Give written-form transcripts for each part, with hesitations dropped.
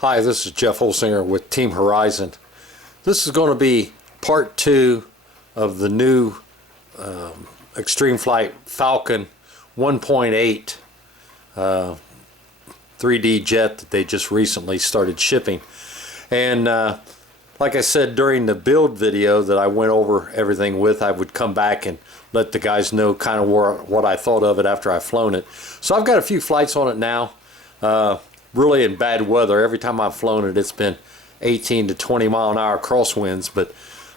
Hi, this is Jeff Holsinger with Team Horizon. This is going to be part 2 of the new Extreme Flight Falcon 1.8 3D jet that they just recently started shipping. And like I said during the build video that I went over everything with, I would come back and let the guys know kind of what I thought of it after I've flown it. So I've got a few flights on it now. Really in bad weather. Every time I've flown it, it's been 18 to 20 mile an hour crosswinds, but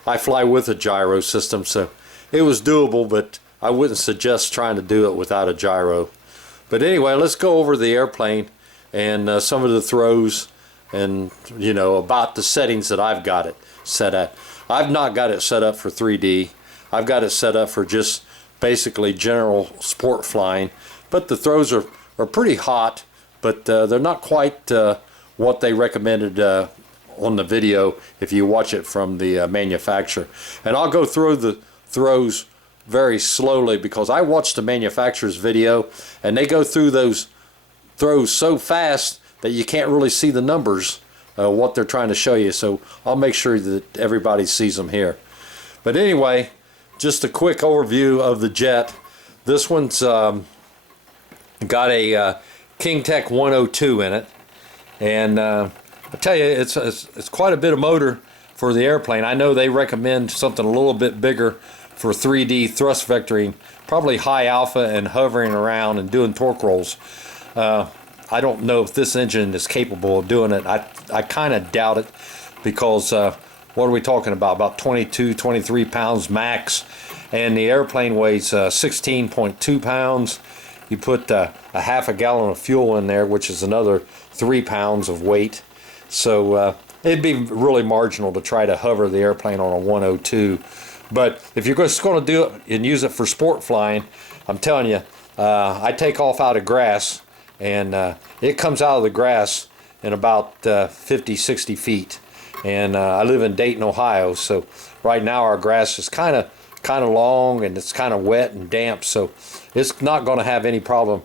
I fly with a gyro system, so it was doable, but I wouldn't suggest trying to do it without a gyro. But anyway, let's go over the airplane and some of the throws and, you know, about the settings that I've got it set at. I've not got it set up for 3D. I've got it set up for just basically general sport flying, but the throws are pretty hot, but they're not quite what they recommended on the video if you watch it from the manufacturer. And I'll go through the throws very slowly because I watched the manufacturer's video and they go through those throws so fast that you can't really see the numbers, what they're trying to show you. So I'll make sure that everybody sees them here. But anyway, just a quick overview of the jet. This one's got a King Tech 102 in it, and I tell you, it's quite a bit of motor for the airplane. I know they recommend something a little bit bigger for 3D thrust vectoring, probably high alpha and hovering around and doing torque rolls. I don't know if this engine is capable of doing it. I kind of doubt it because what are we talking about 22, 23 pounds max, and the airplane weighs 16.2 pounds. You put a half a gallon of fuel in there, which is another 3 pounds of weight. So it'd be really marginal to try to hover the airplane on a 102. But if you're just going to do it and use it for sport flying, I'm telling you, I take off out of grass, and it comes out of the grass in about 50, 60 feet. And I live in Dayton, Ohio, so right now our grass is kind of long and it's kind of wet and damp, so it's not going to have any problem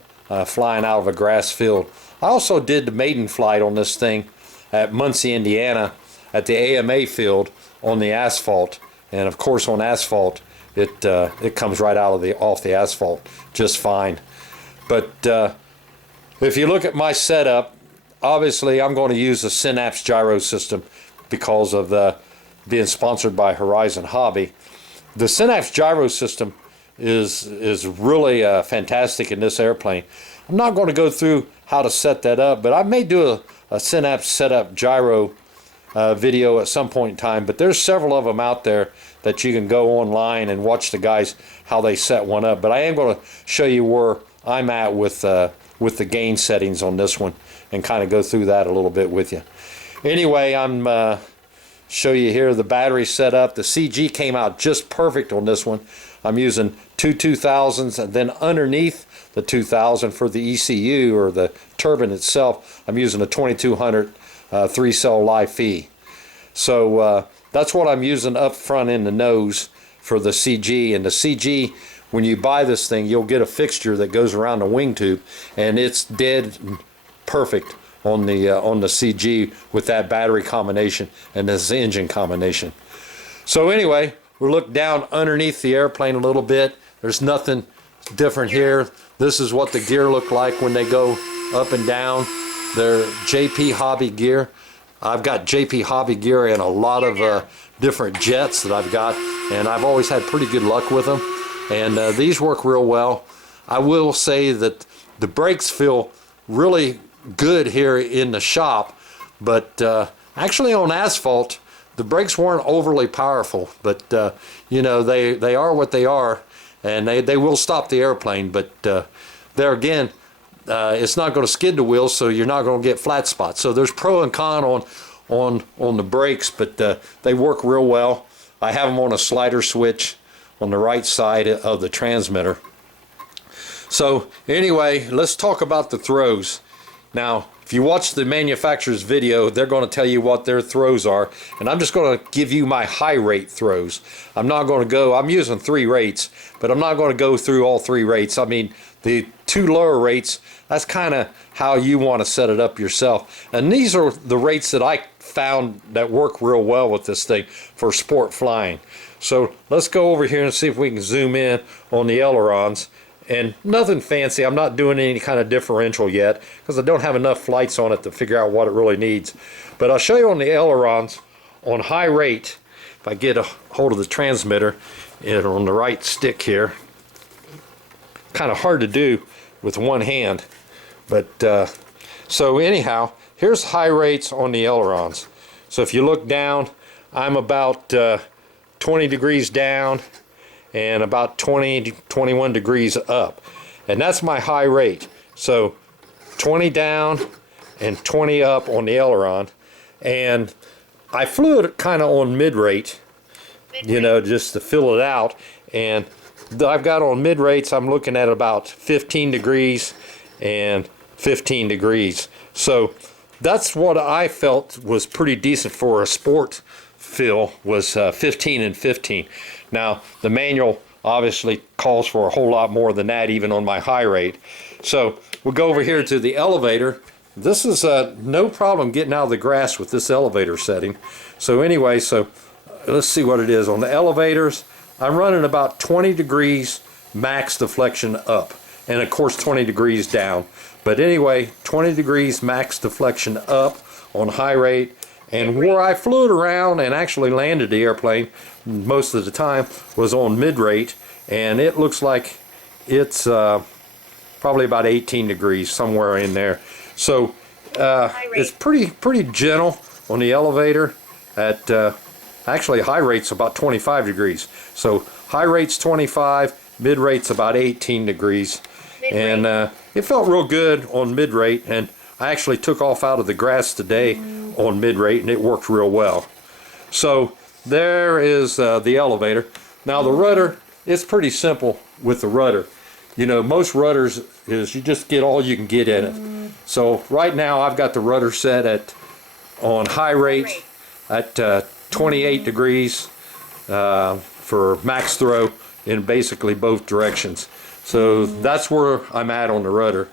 flying out of a grass field. I also did the maiden flight on this thing at Muncie, Indiana, at the AMA field on the asphalt, and of course on asphalt it comes right out of off the asphalt just fine. But if you look at my setup, obviously I'm going to use the Synapse gyro system because of being sponsored by Horizon Hobby. The Synapse gyro system is really fantastic in this airplane. I'm not going to go through how to set that up, but I may do a Synapse setup gyro video at some point in time, but there's several of them out there that you can go online and watch the guys how they set one up. But I am going to show you where I'm at with the gain settings on this one and kind of go through that a little bit with you. Anyway, I'm show you here the battery setup. The CG came out just perfect on this one. I'm using two 2000s, and then underneath the 2000 for the ECU or the turbine itself, I'm using a 2200 3-cell live fee. So that's what I'm using up front in the nose for the CG. And the CG, when you buy this thing, you'll get a fixture that goes around the wing tube, and it's dead perfect on the CG with that battery combination and this engine combination. So anyway, we'll look down underneath the airplane a little bit. There's nothing different here. This is what the gear look like when they go up and down. They're JP Hobby gear. I've got JP Hobby gear in a lot of different jets that I've got, and I've always had pretty good luck with them. And these work real well. I will say that the brakes feel really good here in the shop, but actually on asphalt the brakes weren't overly powerful, but you know, they are what they are, and they will stop the airplane. But there again, it's not going to skid the wheels, so you're not going to get flat spots. So there's pro and con on the brakes, but they work real well. I have them on a slider switch on the right side of the transmitter. So anyway, let's talk about the throws. Now, if you watch the manufacturer's video, they're going to tell you what their throws are, and I'm just going to give you my high rate throws. I'm not going to go, I'm using 3 rates, but I'm not going to go through all 3 rates. I mean, the 2 lower rates, that's kind of how you want to set it up yourself. And these are the rates that I found that work real well with this thing for sport flying. So let's go over here and see if we can zoom in on the ailerons. And nothing fancy, I'm not doing any kind of differential yet because I don't have enough flights on it to figure out what it really needs. But I'll show you on the ailerons on high rate. If I get a hold of the transmitter and on the right stick here, kind of hard to do with one hand, but so anyhow, here's high rates on the ailerons. So if you look down, I'm about 20 degrees down and about 20 to 21 degrees up, and that's my high rate. So 20 down and 20 up on the aileron, and I flew it kind of on mid rate, you know, just to fill it out. And I've got on mid rates, I'm looking at about 15 degrees and 15 degrees. So that's what I felt was pretty decent for a sport fill, was 15 and 15. Now the manual obviously calls for a whole lot more than that, even on my high rate. So we'll go over here to the elevator. This is no problem getting out of the grass with this elevator setting. So anyway, so let's see what it is. On the elevators, I'm running about 20 degrees max deflection up, and of course 20 degrees down. But anyway, 20 degrees max deflection up on high rate. And where I flew it around and actually landed the airplane most of the time was on mid rate, and it looks like it's probably about 18 degrees, somewhere in there. So it's pretty gentle on the elevator. At actually high rate's about 25 degrees. So high rate's 25, mid rate's about 18 degrees. And it felt real good on mid rate, and I actually took off out of the grass today on mid rate, and it worked real well. So there is the elevator. Now the rudder, it's pretty simple with the rudder. You know, most rudders is you just get all you can get in it. So right now I've got the rudder set at on high rate at 28 degrees for max throw in basically both directions. So that's where I'm at on the rudder.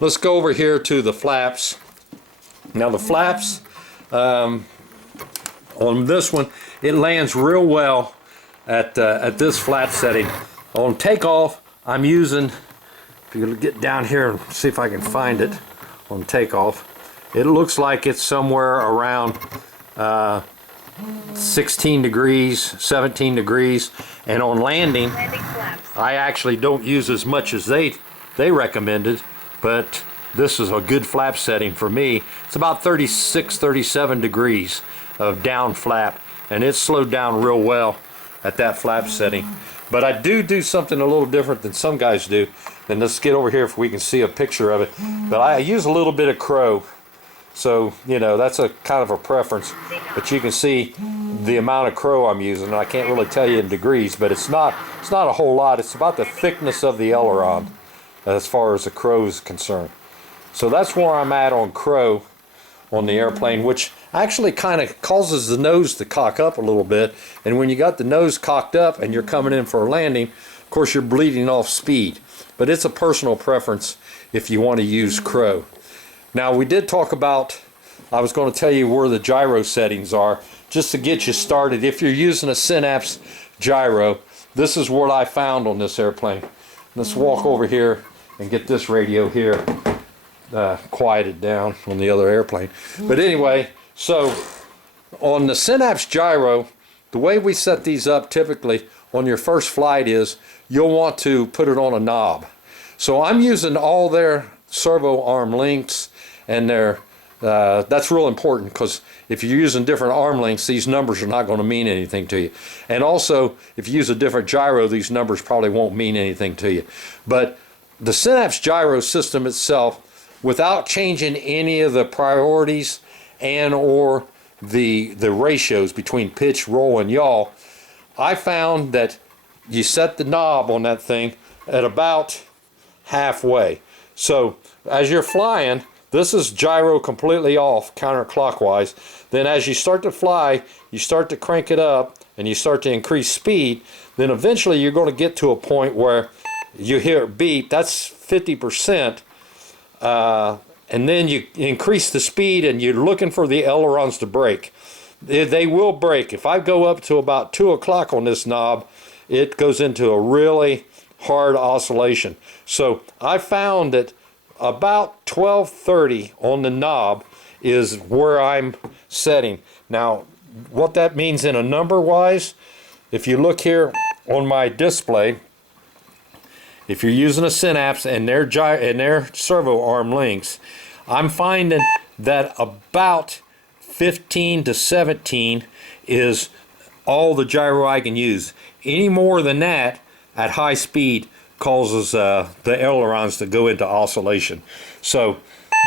Let's go over here to the flaps. Now the flaps on this one, it lands real well at this flap setting. On takeoff, I'm using, if you get down here and see if I can find it on takeoff, it looks like it's somewhere around 16 degrees, 17 degrees, and on landing I actually don't use as much as they recommended, but this is a good flap setting for me. It's about 36, 37 degrees of down flap, and it's slowed down real well at that flap setting. But I do something a little different than some guys do, and let's get over here if we can see a picture of it. But I use a little bit of crow. So, you know, that's a kind of a preference, but you can see the amount of crow I'm using, and I can't really tell you in degrees, but it's not a whole lot. It's about the thickness of the aileron as far as the crow is concerned. So that's where I'm at on crow on the airplane, which actually kind of causes the nose to cock up a little bit, and when you got the nose cocked up and you're coming in for a landing, of course you're bleeding off speed. But it's a personal preference if you want to use crow. Now we did talk about, I was going to tell you where the gyro settings are, just to get you started. If you're using a Synapse gyro, this is what I found on this airplane. Let's walk over here and get this radio here quieted down on the other airplane. But anyway, so on the Synapse gyro, the way we set these up typically on your first flight is you'll want to put it on a knob. So I'm using all their servo arm links, and that's real important, because if you're using different arm lengths, these numbers are not going to mean anything to you. And also, if you use a different gyro, these numbers probably won't mean anything to you. But the Synapse gyro system itself, without changing any of the priorities and or the ratios between pitch, roll, and yaw, I found that you set the knob on that thing at about halfway. So as you're flying, this is gyro completely off counterclockwise. Then as you start to fly, you start to crank it up and you start to increase speed. Then eventually you're going to get to a point where you hear it beep. That's 50%, and then you increase the speed and you're looking for the ailerons to break. They will break. If I go up to about 2 o'clock on this knob, it goes into a really hard oscillation. So I found that about 12:30 on the knob is where I'm setting. Now, what that means in a number wise, if you look here on my display, if you're using a Synapse and their servo arm links, I'm finding that about 15 to 17 is all the gyro I can use. Any more than that at high speed causes the ailerons to go into oscillation. So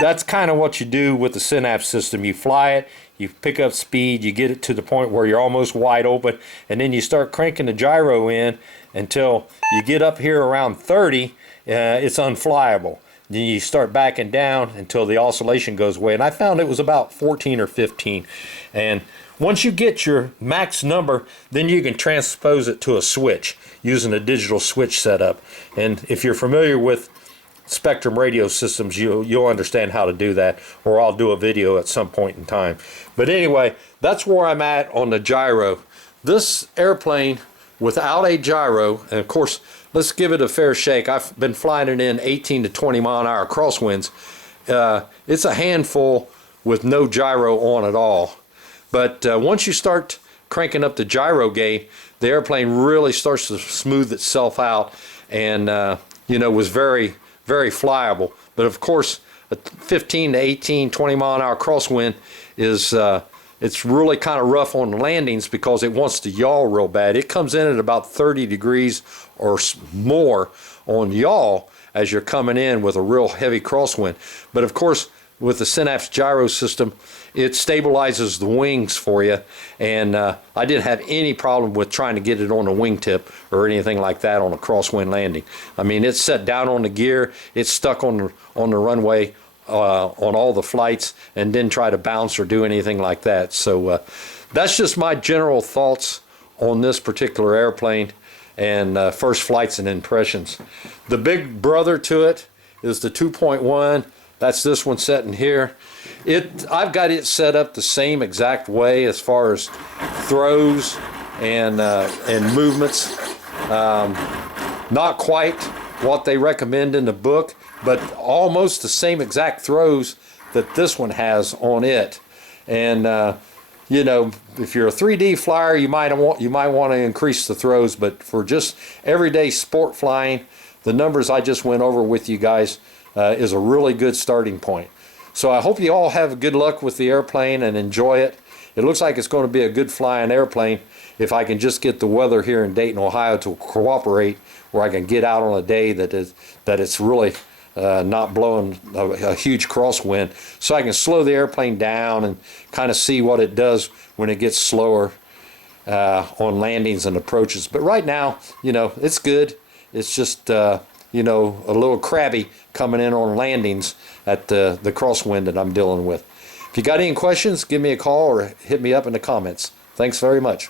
that's kind of what you do with the Synapse system. You fly it, you pick up speed, you get it to the point where you're almost wide open, and then you start cranking the gyro in until you get up here around 30, it's unflyable. Then you start backing down until the oscillation goes away. And I found it was about 14 or 15. And once you get your max number, then you can transpose it to a switch using a digital switch setup. And if you're familiar with Spectrum radio systems, you'll understand how to do that, or I'll do a video at some point in time. But anyway, that's where I'm at on the gyro. This airplane without a gyro, and of course, let's give it a fair shake. I've been flying it in 18 to 20 mile an hour crosswinds. It's a handful with no gyro on at all. But once you start cranking up the gyro gain, the airplane really starts to smooth itself out, and was very, very flyable. But of course, a 15 to 18, 20 mile an hour crosswind is it's really kind of rough on the landings because it wants to yaw real bad. It comes in at about 30 degrees or more on yaw as you're coming in with a real heavy crosswind. But of course, with the Synapse gyro system, it stabilizes the wings for you, and I didn't have any problem with trying to get it on the wingtip or anything like that on a crosswind landing. I mean, it's set down on the gear, it's stuck on the runway on all the flights, and didn't try to bounce or do anything like that. So that's just my general thoughts on this particular airplane and first flights and impressions. The big brother to it is the 2.1. That's this one sitting here. I've got it set up the same exact way as far as throws and movements. Not quite what they recommend in the book, but almost the same exact throws that this one has on it. And if you're a 3D flyer, you might want to increase the throws, but for just everyday sport flying, the numbers I just went over with you guys is a really good starting point. So I hope you all have good luck with the airplane and enjoy it. It looks like it's going to be a good flying airplane if I can just get the weather here in Dayton, Ohio to cooperate, where I can get out on a day that it's really not blowing a huge crosswind, so I can slow the airplane down and kind of see what it does when it gets slower on landings and approaches. But right now, it's good. It's just a little crabby coming in on landings at the crosswind that I'm dealing with. If you got any questions, give me a call or hit me up in the comments. Thanks very much.